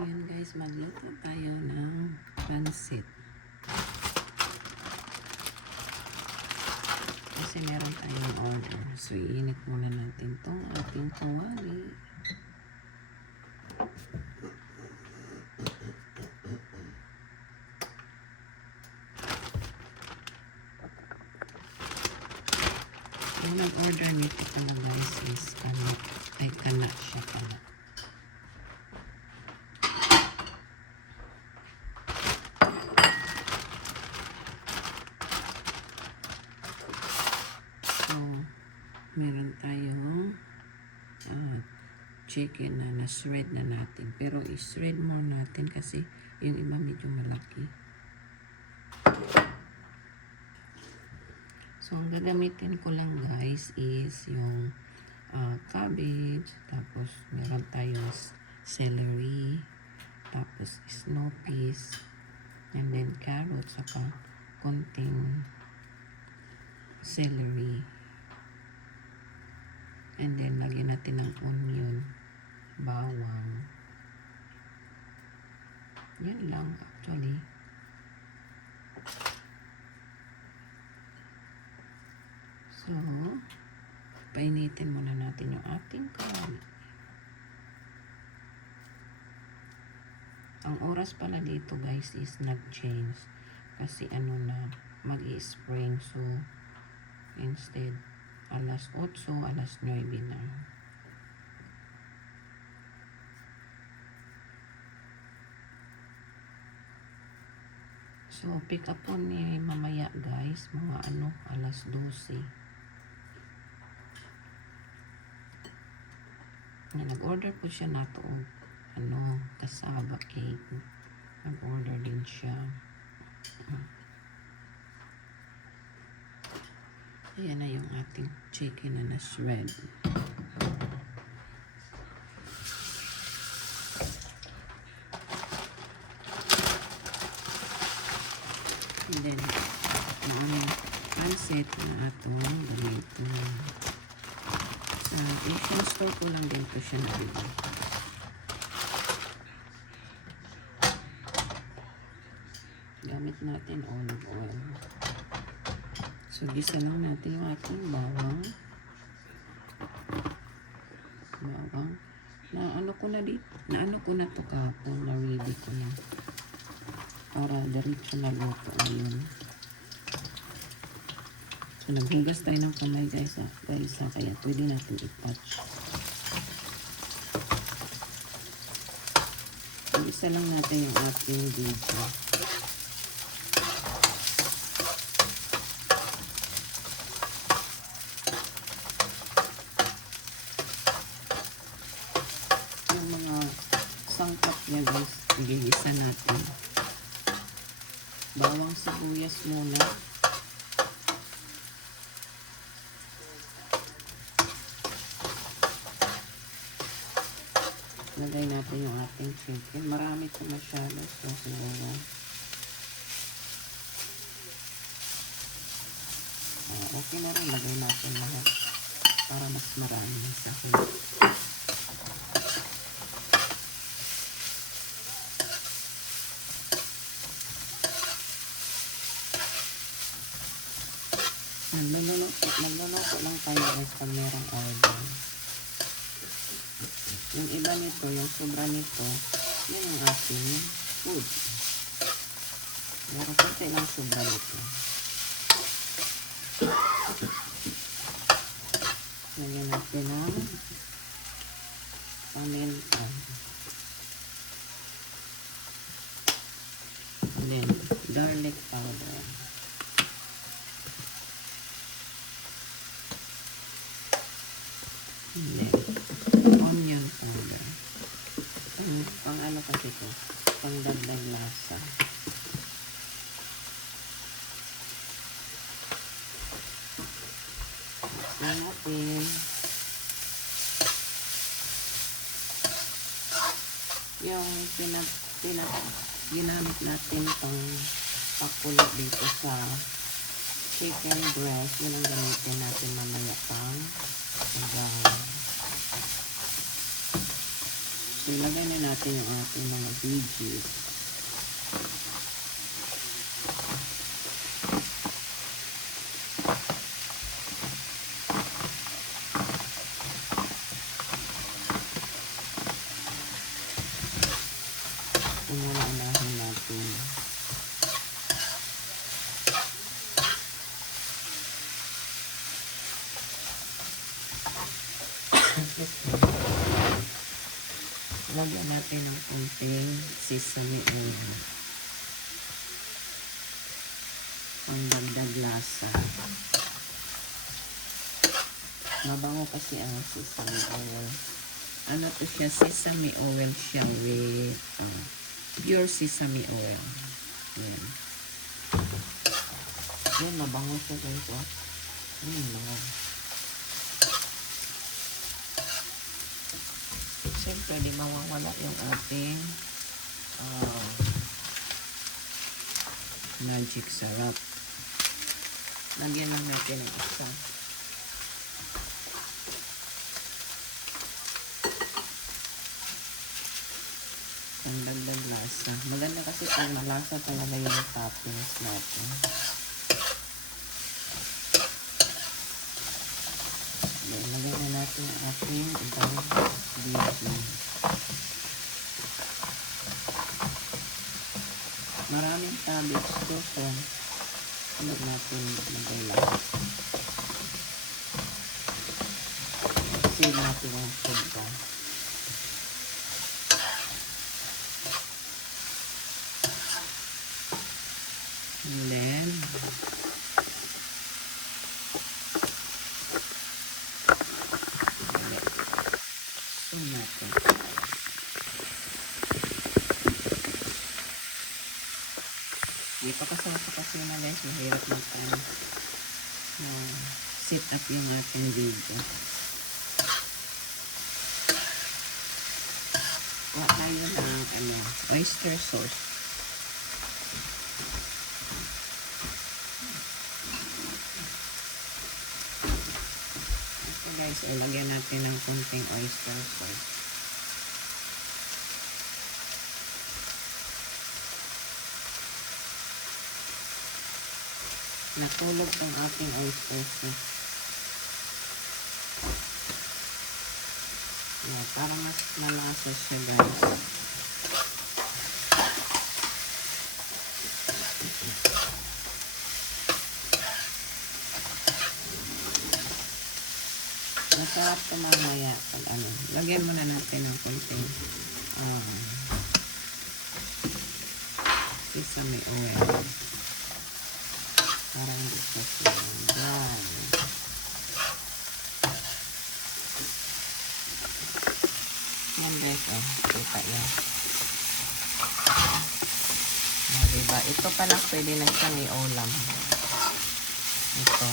Ayan guys, magluto tayo ng pansit. Kasi meron tayong order. So, iinit muna natin tong ating kawali. Yung nag-order nito pala guys is kanat. Ay, kanat siya pala. So, meron tayong chicken na na-shred na natin. Pero i-shred more natin kasi yung iba medyo malaki. So, ang gagamitin ko lang guys is yung cabbage, tapos meron tayong celery, tapos snow peas, and then carrot, saka konting celery. And then, lagyan natin ng onion, bawang. Yan lang actually. So, painitin muna natin yung ating kawali. Ang oras pala dito guys is nag-change. Kasi ano na, mag-i-spring. So, instead, alas 8, alas 9 na. So, pick up po ni mamaya guys, mga alas 12. Nag-order po siya na to cassava cake. Nag-order din siya. Ayan na yung ating chicken na na-shred. And then, ang aming pansit na atong gamitin. Asian store ko lang din po siya nabili. Gamit natin olive oil. So, gisa lang natin yung ating bawang. Na ko na to kahapon, na ready ko na. Para diretso na luto ayun. So, naghugas tayo ng kamay guys, kaya pwede natin i-touch. Isa lang natin yung ating video. Yung mga sangkap niya guys, igigisa natin. Bawang sibuyas muna. Lagay natin yung ating chicken. Marami ito masyado. So, siguro. Okay na rin. Lagay natin lahat. Para mas marami sa akin. Nagluluto lang tayo guys pag merong order. Yung iba nito, yung sobra nito, yan yung ating food. Pero konti lang sobra nito. Lagyan natin ng paminta. And then, garlic powder. And then, onion powder. Pang ano kasi ito? Pang dagdag lasa. Mix natin. Yung ginamit natin pang pakulo dito sa chicken breast. Yun ang gamitin natin mamaya pang So, ilagay na natin yung ating mga veggies. Ito muna unahin natin. Lagyan natin ng konting sesame oil. Ang dagdag lasa. Mabango kasi ang sesame oil. Ano to siya? Sesame oil siya with pure sesame oil. Ayan. Ayan, mabango siya guys. Mabango. Siyempre, di mawawala yung ating magic sarap. Lagyan lang natin ng isa. Ang dagdag lasa. Maganda kasi pag malasa talaga yung toppings natin. Lagyan na natin ang ating ibang veggies. Maraming cabbage to, so huwag natin lagay lahat. Save natin ang sobra. And then natin. May pakasawasa kasi na guys, mahirap set up yung ating video. Kuha tayo ng oyster sauce. So guys, ilagyan natin ng konting oyster sauce. Natulog ang ating oyster sauce. Yeah, para mas malasa siya guys. Masarap ito mamaya pag lagyan muna natin ng konting sesame oil. Para hindi siya dry. Yan guys, kita yan. Diba? Ito pala pwede na siyang i-ulam. Ito.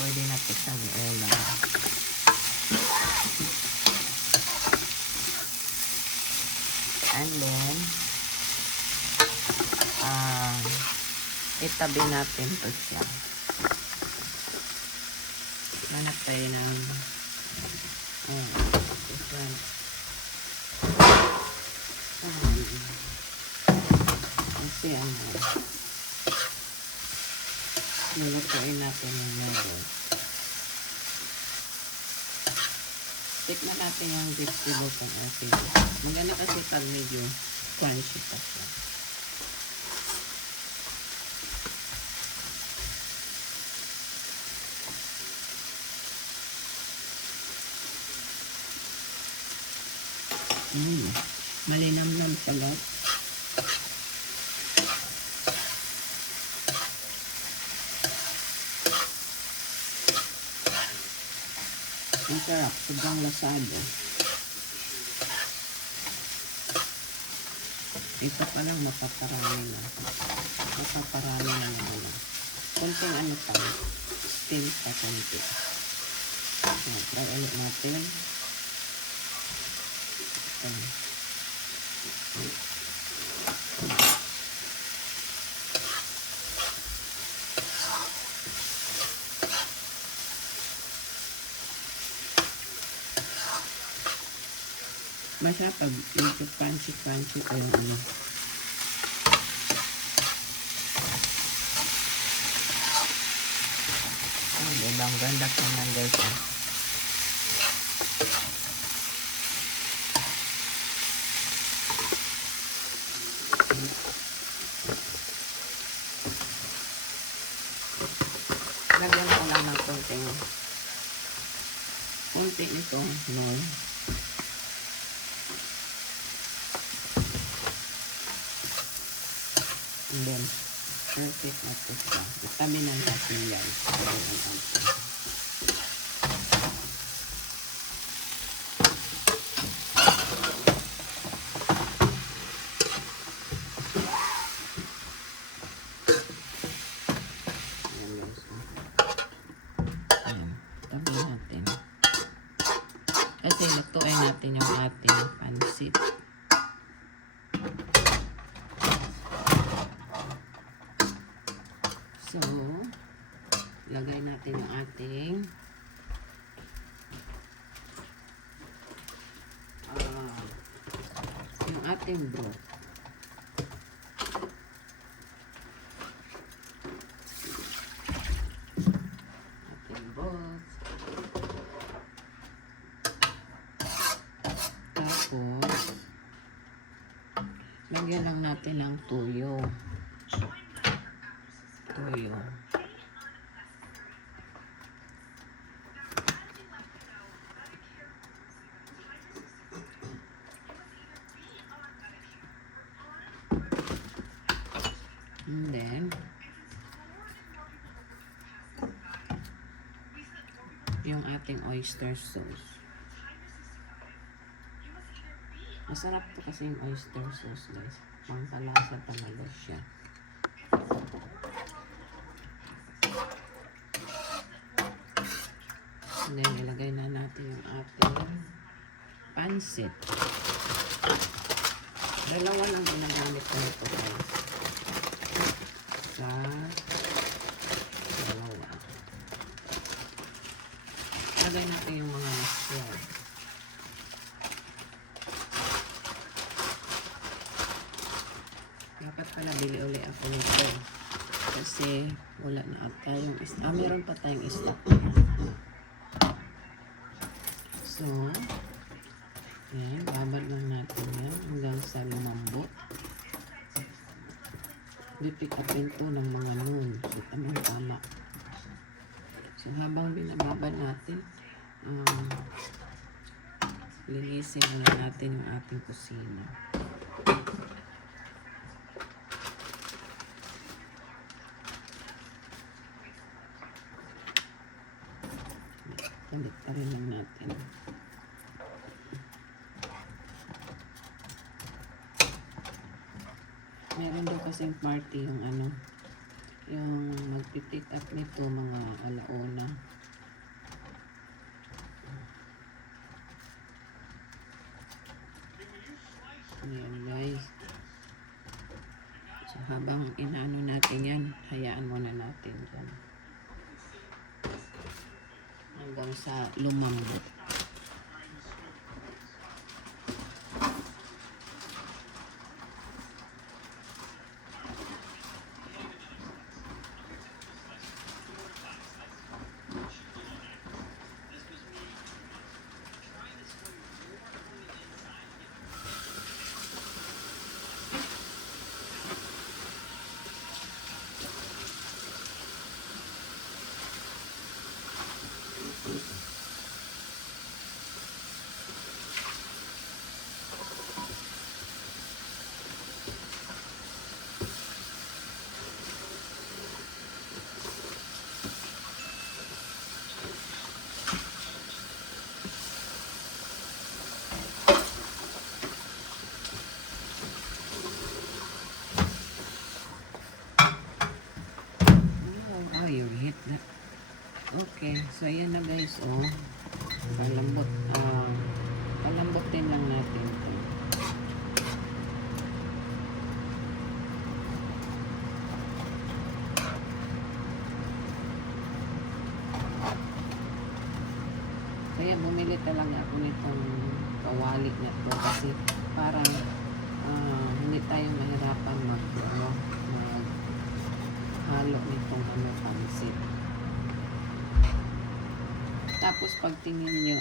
Pwede na ito siyang i-ulam. And then, itabi natin ito siya. Manap tayo ng kasi lulutuin natin yung noodles. Tikman natin yung vegetable kung okay. Maganda kasi pag medyo crunchy pa siya. Malinamnam pala. Ang sarap, sobrang lasado. Ito pa lang mapaparami na. Mapaparami na naman. Konting pa. Steam pa konti. Try ulit natin. Masarap pag medyo crunchy-crunchy pa yung ano. Oh, diba? Ang ganda pa ng guys. Lagyan ko lang ng konti itong nol. And then, perfect na ito siya. Itabi na natin guys. Kasi lutuin natin yung ating pansit. So, lagay natin yung ating broth. Tapos, lagyan lang natin ng tuyo. And then, yung ating oyster sauce. Masarap to kasi yung oyster sauce guys. Pangkalasa talaga siya. And then, ilagay na natin yung ating pansit. Dalawa lang ginagamit ko ito guys. Sa dalawa. Ilagay natin yung mga shell. Dapat pala bili uli ako nito. Kasi wala na ata yung isda. Meron pa tayong isda. So, yan. Babad lang natin yan hanggang sa lumambot. Pipick upin to ng mga noon. So, tamang-tama. So, habang binababad natin, linisin na natin yung ating kusina. Balik pa rin lang natin. Meron daw kasing party yung yung magpipick up nito mga alauna. Ayan guys. So habang inaano natin yan, hayaan muna natin dyan. Hanggang sa lumambot. Okay, so ayan na guys, oh. Palambutin lang natin ito. Kaya bumili talaga ako nitong kawali. ugali na to kasi parang hindi tayo mahirapan maghalo nitong pansit. Tapos pag tingin nyo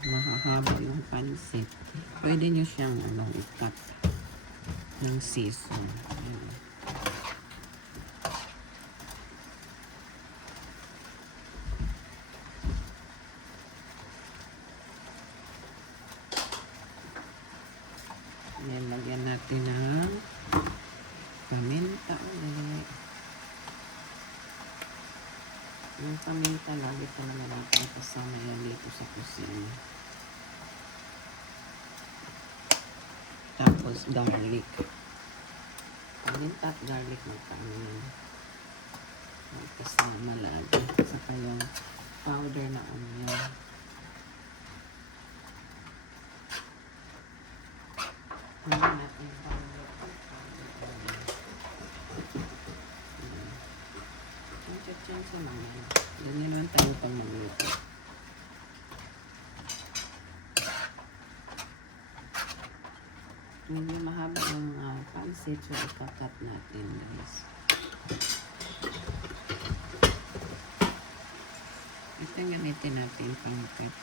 mahahaba yung pansit, pwede nyo siyang i-cut yung season. Ayan. Ayan, lagyan natin ng paminta. Yung paminta, lagi talaga natin kasama yan dito sa kusina. Tapos garlic. Paminta at garlic magkano yan. Magkasama lagi. Saka yung powder na onion. Ngayon natin yung powder. Ang sa naman. Ganyan naman tayo pang magluto. Medyo mahaba yung pansit, so ikakat natin, guys. Ito yung gamitin natin pang-cut.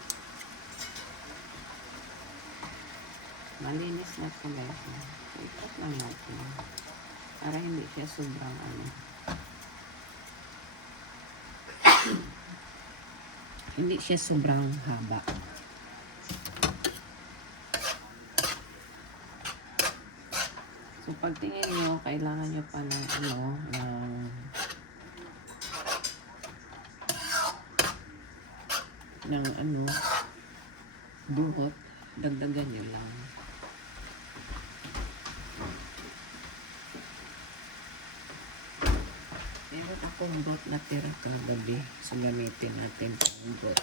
Malinis na ito, guys. So, ikat lang natin. Para hindi siya sobrang hindi siya sobrang haba. So, pag tingin nyo, kailangan nyo pa ng duhot, dagdagan nyo lang. Meron akong bot na tira kagabi. So, gamitin natin ang bot.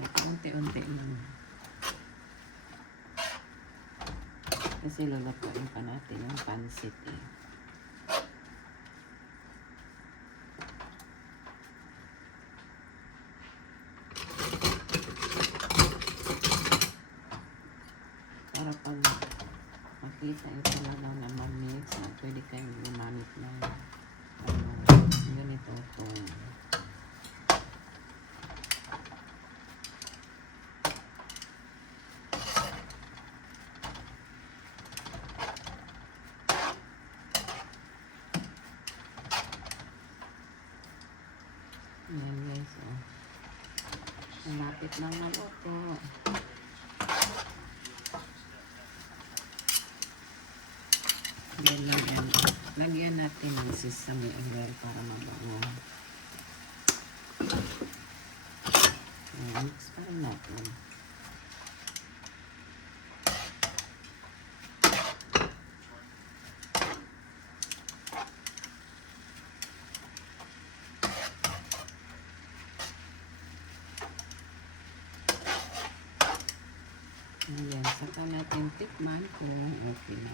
So, unti-unti lang. Kasi lulutuin pa natin yung pansit eh. Para pag makita yung talagang naman mix na pwede kayong gumamit ng ganito ito. Ayan guys, malapit lang maluto. Lagyan natin ng sesame oil para mabango. Mix pa rin natin. Ayan, saka natin tikman kung okay na.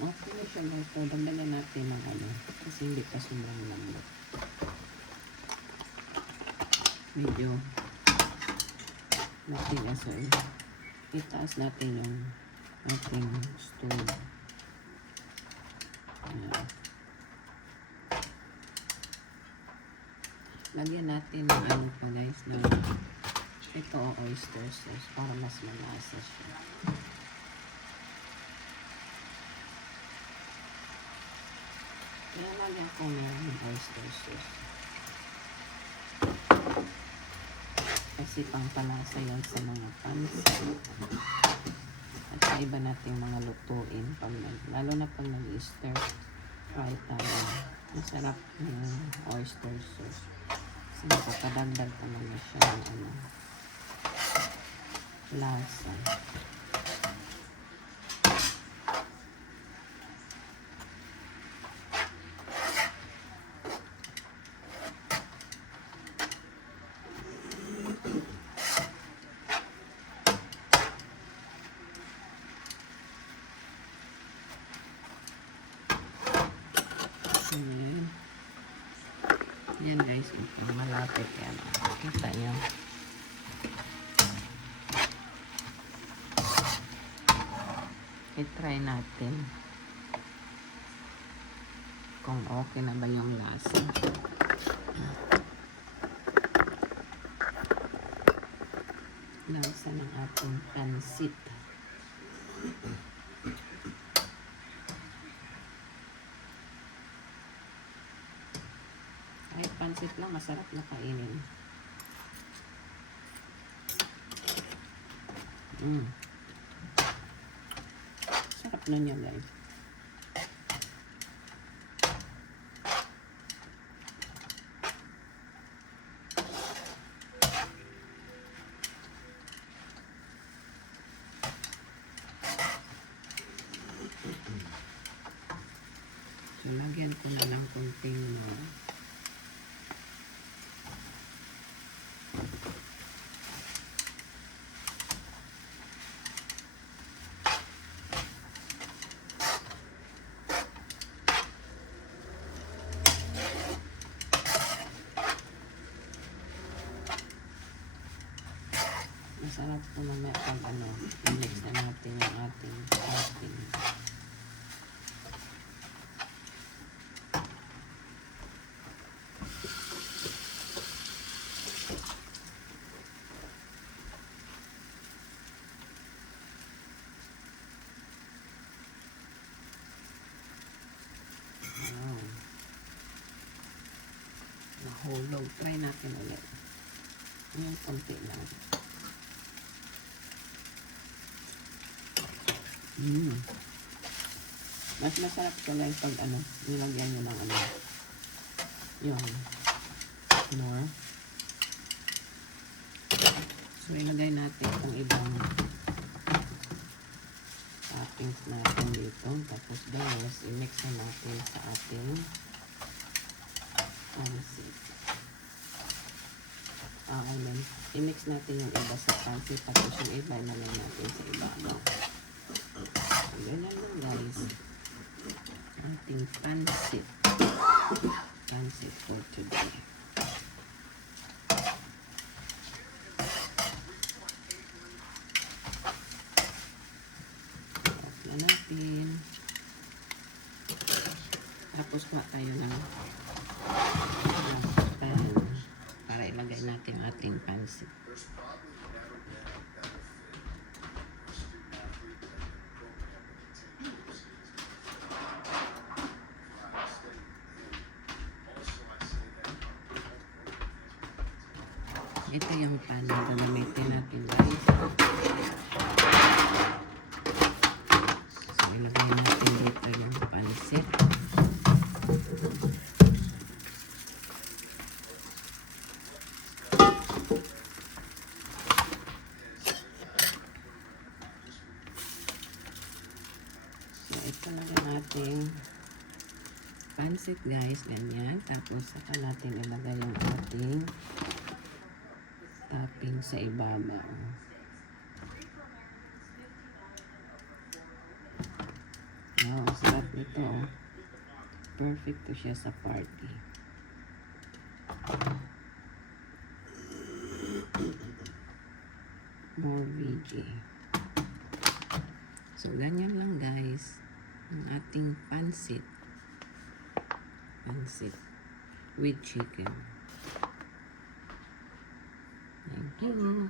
Okay na siya guys. So, dagdagan natin ng kasi hindi pa sobrang lambot. Medyo natin itaas natin yung ating stove. Ayan. Lagyan natin ng pa guys na ito oyster sauce para mas malasa siya. Kaya lagyan ko ng oyster sauce. Kasi pampalasa yan sa mga pansit. At sa iba nating mga lutuin. Lalo na pag nag-stir fry tayo. Masarap yung oyster sauce. Kasi nakakadagdag pa naman siya ng lasa. Yan guys, ito. Malapit yan. Kita nyo. I-try natin kung okay na ba yung lasa. Lasa ng ating pansit. Ay, pansit lang, masarap na kainin. Sarap na niya guys. So, lagyan ko na lang konting masarap po mamaya pag i-mix na natin yung ating topping. Wow. Nahulog. Try natin ulit. Yung konti lang. Mas masarap ko lang pag nilagyan nyo ng yung more. So, ilagay natin itong ibang toppings natin dito. Tapos, guys, i-mix na natin sa ating pansit. I-mix natin yung iba sa pansit. Tapos, yung iba naman natin sa ibabaw. Ganyan lang guys. Ating pansit. Pansit for today. Off na natin. Tapos pa tayo ng pan para ilagay natin ating pansit. Ito yung pan na gagamitin natin guys. So, ilagay natin dito yung pansit. So, ito na yung ating pansit guys. Ganyan. Tapos, saka natin ilagay yung ating topping sa ibabaw. Wow, sarap nito. Perfect to siya sa party. More veggie. So, ganyan lang guys. Ang ating pansit. Pansit with chicken. Thank you.